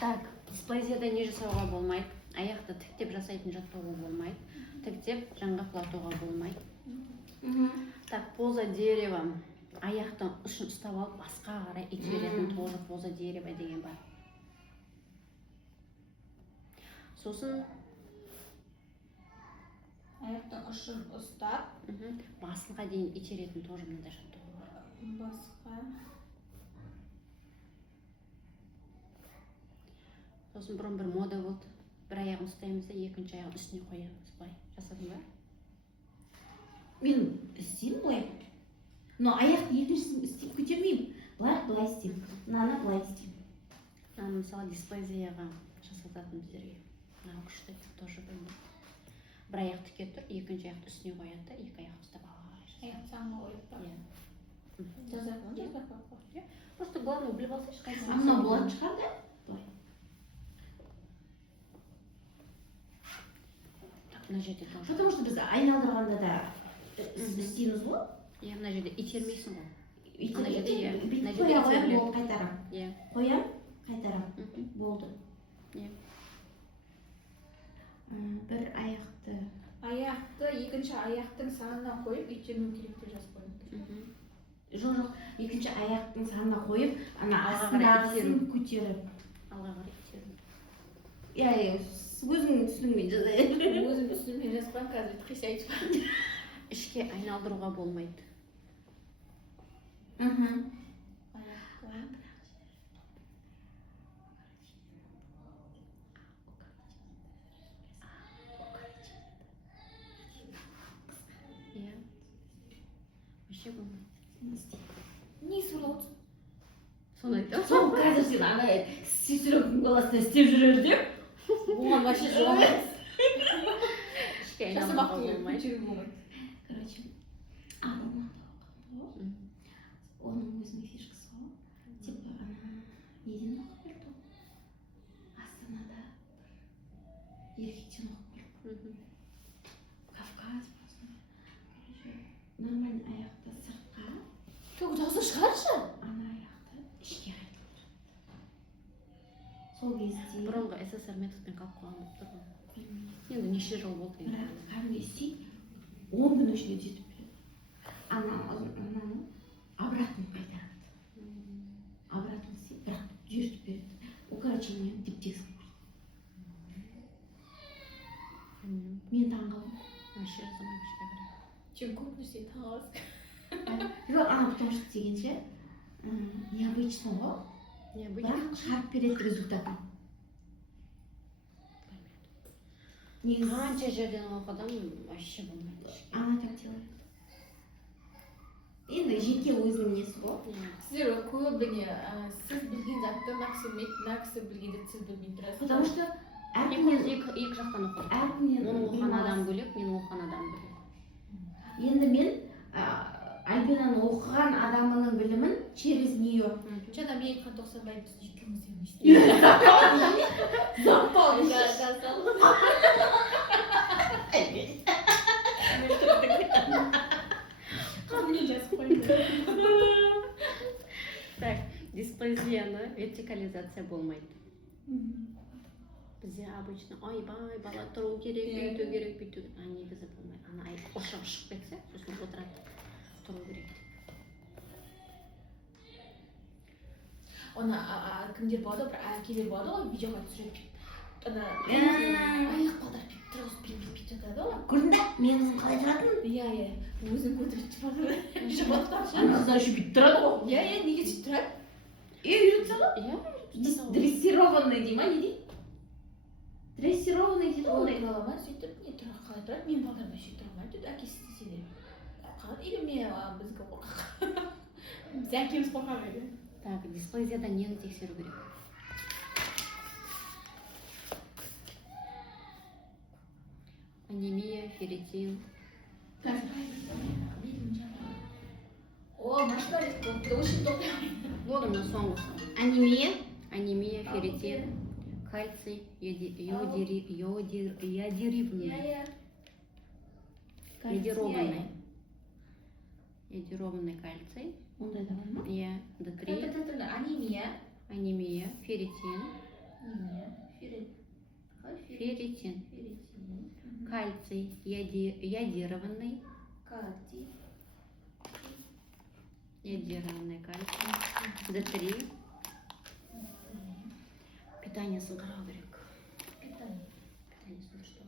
Так, дисплазияда не жасауға болмайды. Аяқты тіктеп жасайтын жаттығу болмайды. Тіктеп жанға құлатуға болмайды. Так, поза дерева. Аяқтың ұшын ұстап алып, басқа қарай итеретін тоже поза дерева деген бар. Сосын аяқтың ұшын ұстап, басынға дейін итеретін тоже мынандай жаттығу бар. басқа. Сосын бұрын бір мода болды. Бір аяғын ұстаймыз да, екінші аяғын үстіне қоямыз. Былай жасадың ба? Мен істеймін былай. Но аяқты екіншісін істеп көтермеймін. Былай істеймін. Мынаны былай істеймін. Мынаны мысалы дисплазияға жасататын біздерге. Мынау күшті тоже білмейді. Бір аяқ тіке тұр, екінші аяқты үстіне қояды да, екі аяқ ұстап алға. Аяқ саңға қойып па? Жазақ. Просто главное біліп алсайшы қайсысы. Мынау болатын шығар да? Былай. Мына жерде тоже. Потому что біз айналдырғанда да істейміз ғой. Мына жерде итермейсің ғой. Бүйтіп қоя қоям, болды, қайтарам. Қоям, қайтарам. Болды. Бір аяқты. Аяқты екінші аяқтың санына қойып, итермеу керек деп жазып қойдым. Жоқ, екінші аяқтың санына қойып, ана астындағысын көтеріп. Алға қарай итеру. Өзің түсініңмен жазайын. Өзім түсініңмен жазбан, қазір қиса айтпан. Ішке айналдыруға болмайды. Вообще болмайды. Не сұрлауды? Соны айтам. Сол қазір сен ана сестренкің баласына істеп жүрер деп. Оған вообще жоқ. Ішке айналдыруға болмайды. Короче, романда оқыдым. Оның өзінің фишкасы ғой. Типа ана неден оқып берді? Астанада еркектен оқып берді. Кавказ болсын. Нормально аяқты сыртқа. Çok жақсы шығаршы. Ана аяқты ішке қайтылды. Сол кезде Бұрынғы СССР методпен қалып қойған болып тұр ғой. Енді неше жыл болды енді. бірақ кәдімгі істейді, 10 күн ішінде түзетіп береді. Ананы обратно қайтарады. Обратно істейді, бірақ түзетіп береді. Укорочение деп текст қойды. Мен таңғалдым. Вообще жазамын ішке қарай. Сен көп нәрсе таңғаласың. Жоқ, ана потому что дегенше необычно ғой. Бірақ шығарып береді результатын. Қанша жерден оқыдым, вообще болмайды. Ана так делает. Енді жеке өзінің несі ғой. Сіздер көбіне сіз білген затты мына кісі білген затты сіз білмей тұрасыз. Потому что Екі жақтан оқыдым. Оның оқыған адам бөлек, мен оқыған адам бөлек. Енді мен Альбинаның оқыған адамының білімін через нее. Жаңа мен айтқан 90 біз екеуміз де істейміз. Запал жазалым. Қамне жазып қойды. Так, дисплазияны вертикализация болмайды. Бізде обычно ойбай бала тұру керек, бүйту керек, бүйту керек. Негізі болмайды. Ана ошақ шығып кетсе, сосын отырады. Тұру керек. Оны кімдер болады, бір әкелер болады ғой, видеоға түсіріп. Аяқ балдар бүйтіп жатады ғой. Көрдің бе? Менің қызым қалай тұратын? Иә, өзін көтеріп жатады. Жабақтап. Қыздар еще бүйтіп тұрады ғой. Иә, неге сөйтіп тұрады? Үйретіп салады? Дрессированный дей ма, не дейді? Дрессированный дейді ғой. Ондай балама сөйтіп, не тұра қалай тұрады? Мен балдарына сөйтіп тұра алмайды, әкесі істесе де. Қалады, или мен бізге қорқақ. Біз әкеміз қорқақ еді. Так, дисплазияда нені тексеру керек? Анемия, ферритин. О, машина болды, очень тоқтай. Болды мына соңғысы. Анемия, ферритин, кальций, йодированный кальций. Ондай да бар ма? Иә, D3. Анемия. Анемия, ферритин, Ферритин. Ферритин. Кальций йодированный. Кальций. Йодированный кальций. D3. Питаниесін қарау керек. Питаниесін дұрыстау.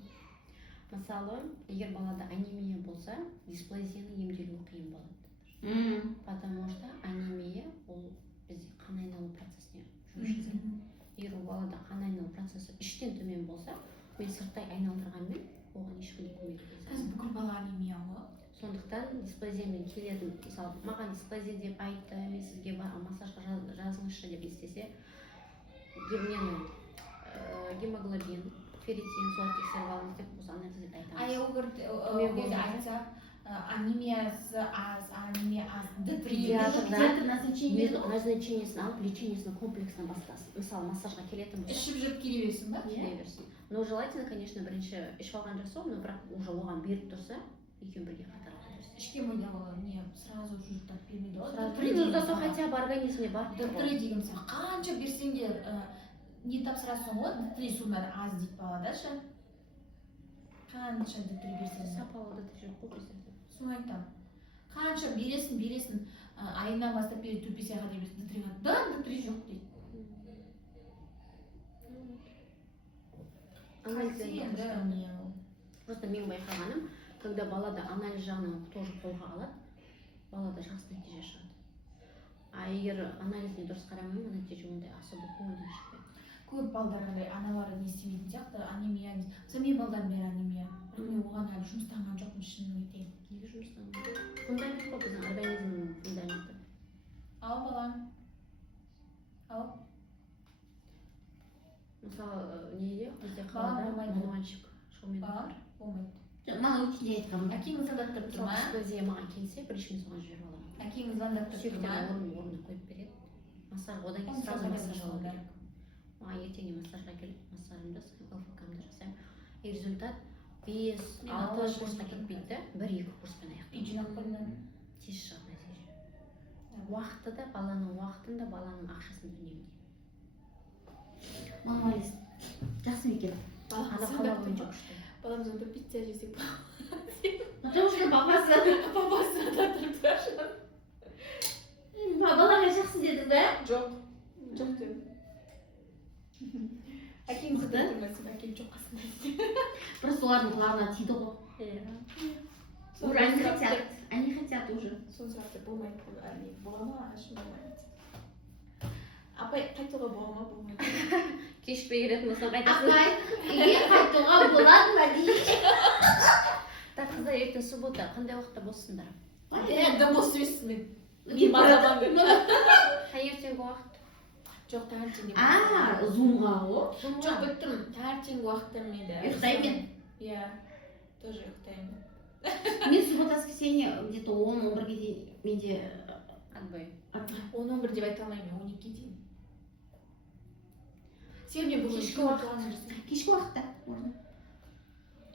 Мысалы, егер балада анемия болса, дисплазияны емделу қиын болады. Потому что анемия ол бізде қан айналу процесіне жұмыс жасайды. Егер ол балада қан айналу процесі іштен төмен болса, мен сырттай айналдырғанмен оған ешқандай көмек Қазір бермейді. бүкіл бала анемия ғой. Сондықтан дисплазиямен келетін, мысалы, маған дисплазия деп айтты, мен сізге массажға жазыңызшы деп істесе, гемоглобин, ферритин, солар тексеріп алыңыз деп осы анализді айтамыз. Егер айтса, анемиясы аз, анемия аз, D3. Педиатр назначение. Назначениесін алып, лечениесін комплексно бастасын. Мысалы, массажға келетін болса, Ішіп жүріп келе берсін ба? келе берсін. Но желательно, конечно, бірінші ішіп алған жақсы, но бірақ уже оған беріп тұрса, екеуін бірге қатар алып. Ішке мойдалы не сразу жұрттап бермейді ғой. Сразу хотя бы организміне барып тұр D3 ғой. деген мысалы қанша берсең де не тапсырасың ғой, D3 сонда аз дейді балада ше. Қанша D3 берсең де. Сапалы да жоқ қой біздерде. Соны айтамын. Қанша бересің, айына бастап береді 4-5 айға дейін D3-ға. Да, D3 жоқ дейді. Просто мен байқағаным, когда балада анализ жағынан тоже қолға алады, балада жақсы нәтиже шығады. А егер анализіне дұрыс қарамай, нәтиже ондай особо көңілден шықпайды. Көп балдар андай аналары не істемейтін сияқты, анемия. Мысалы мен балдан бері анемия. Бірақ мен оған әлі жұмыстанған жоқпын, шынын айтайын. Неге жұмыстанған? Фундамент қой біздің организмнің фундаменті. Ау балам. Ау. Мысалы, неде бізде Балам қалада болмайды. мануальщик шоумен Балам бар. болмайды. Мана учитель айтқан. Әкеңіз звондап тұрып тұр Мысалы, ма? дисплазия маған келсе, бірінші мен соған жіберіп аламын. Әкеңіз звондап тұрып тұр Сүйектен ма? орнына қойып береді. Массаж, одан кейін сразу массаж алу керек. Маған ертеңіне массажға келіп, массажымды жасаймын, ЛФК-мды жасаймын. И результат 5-6 курсқа кетпейді да, 1-2 курспен Үй аяқтаймын. жинап қойдың. Тез шығады нәтиже. Уақыты да, баланың уақытын да, баланың ақшасын да үнемдейді. Мамалист. Жақсы екен. Ана қала бойынша күшті. Балам сонда пицца жесек па? Потому что бабасы Папасы да тұрды. балаға жақсы дедің бе? Жоқ. Жоқ дедім. Әкем звондап тұрмасын, әкем жоқ қасында. Просто олардың құлағына тиді ғой. Уже они хотят. Они хотят уже. Соны сұрап деп болмайды бұл әрине. Бола ма? Шын болмайды. Апай қайтуға бола ма? Болмайды. Кешікпей келетін болсаң қайтасың. Апай, үйге қайтуға болады ма дейді. Так, қыздар, ертең суббота, қандай уақытта болсыңдар? Да бос емеспін мен. Мен мазаман деп. Таңертеңгі уақыт. Жоқ, таңертеңге. Зумға ғой. Жоқ, біліп тұрмын. Таңертеңгі уақытта менде. Ұйықтаймын. Иә. Тоже ұйықтаймын. Мен суббота воскресенье где-то 10-11-ге дейін менде Отбой. 10-11 деп айта алмаймын, 12-ге дейін. Сен мен бұл Кешкі уақыт. кешкі уақытта можно.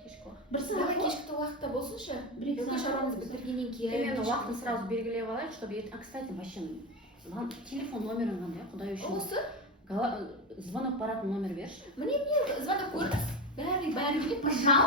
Кешкі уақыт. Бір Давай сағат кешкі уақытта болсыншы. Бір-екі Бүкіл сағат. шаруамызды бітіргеннен кейін. Именно уақытын сразу белгілеп алайық, чтобы ертең, кстати, вообще, телефон номерің қандай, құдай үшін. Осы Звонок баратын номер берші. звондап көріңіз. Бәрі біледі. Пожалуйста.